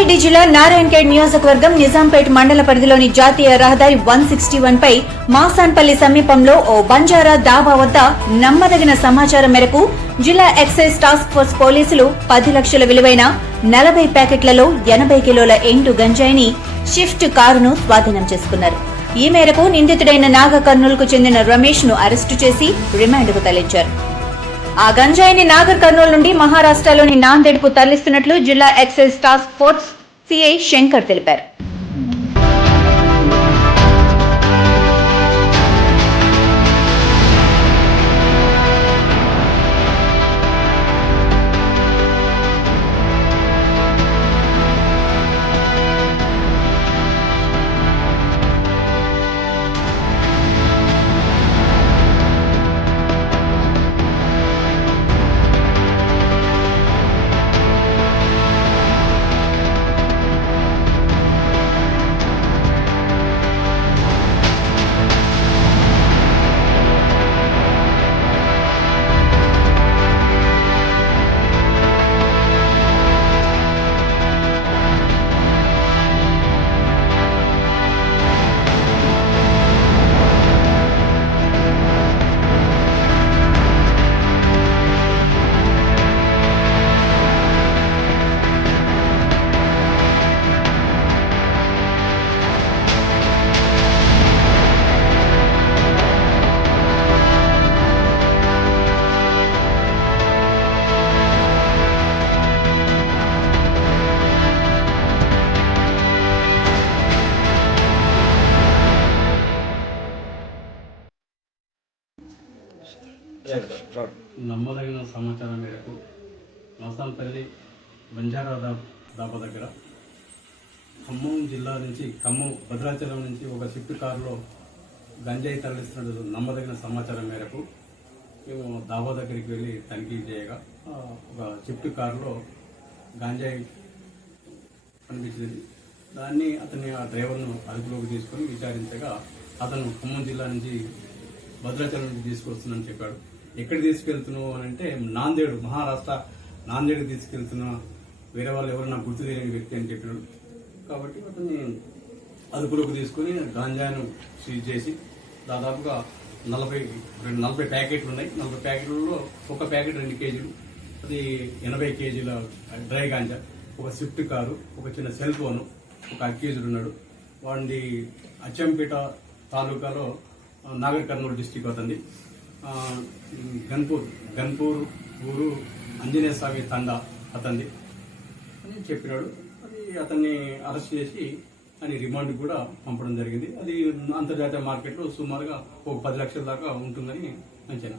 రంగారెడ్డి జిల్లా నారాయణఖేడ్ నియోజకవర్గం నిజాంపేట్ మండల పరిధిలోని జాతీయ రహదారి 161 పై మాసాన్పల్లి సమీపంలో ఓ బంజారా దాబా వద్ద నమ్మదగిన సమాచారం మేరకు జిల్లా ఎక్సైజ్ టాస్క్ ఫోర్స్ పోలీసులు 10 లక్షల విలువైన 40 ప్యాకెట్లలో 80 కిలోల ఎండు గంజాయిని షిఫ్ట్ కారును స్వాధీనం చేసుకున్నారు. ఈ మేరకు నిందితుడైన నాగ కర్నూలుకు చెందిన రమేష్ ను అరెస్టు చేసి రిమాండ్కు తరలించారు. ఆ గంజాయిని నాగర్ కర్నూలు నుండి మహారాష్ట్రలోని నాందేడ్కు తరలిస్తున్నట్లు జిల్లా excise task force CI Shankar తెలిపారు. నమ్మదగిన సమాచారం మేరకు మాసాన్పల్లి బంజారా దాబా దగ్గర ఖమ్మం జిల్లా నుంచి భద్రాచలం నుంచి ఒక షిఫ్ట్ కారులో గంజాయి తరలిస్తున్నట్టు నమ్మదగిన సమాచారం మేరకు మేము దాబా దగ్గరికి వెళ్ళి తనిఖీ చేయగా ఒక షిఫ్ట్ కారులో గంజాయి కనిపించింది. దాన్ని ఆ డ్రైవర్ను అదుపులోకి తీసుకొని విచారించగా అతను ఖమ్మం జిల్లా నుంచి భద్రాచలం నుంచి తీసుకొస్తున్నానని చెప్పాడు. ఎక్కడ తీసుకెళ్తున్నావు అని అంటే నాందేడు, మహారాష్ట్ర నాందేడు తీసుకెళ్తున్నా, వేరే వాళ్ళు ఎవరు నాకు గుర్తు తెలియని వ్యక్తి అని చెప్పినాడు. కాబట్టి అతన్ని అదుపులోకి తీసుకుని గాంజాను సీజ్ చేసి దాదాపుగా 40 ప్యాకెట్లు ఉన్నాయి. 40 ప్యాకెట్లలో ఒక ప్యాకెట్ 2 కేజీలు, అది 80 కేజీల డ్రై గాంజా, ఒక స్విఫ్ట్ కారు, ఒక చిన్న సెల్ ఫోను, ఒక అక్యూజ్డ్ ఉన్నాడు. వాడి అచ్చంపేట తాలూకాలో నాగర్ కర్నూలు డిస్టిక్ అవుతుంది. గన్పూర్ ఊరు ఆంజనేయ స్వామి తండా అతన్ని అని చెప్పినాడు. అది అతన్ని అరెస్ట్ చేసి అని రిమాండ్ కూడా పంపడం జరిగింది. అది అంతర్జాతీయ మార్కెట్లో సుమారుగా ఒక 10 లక్షల దాకా ఉంటుందని అంచనా.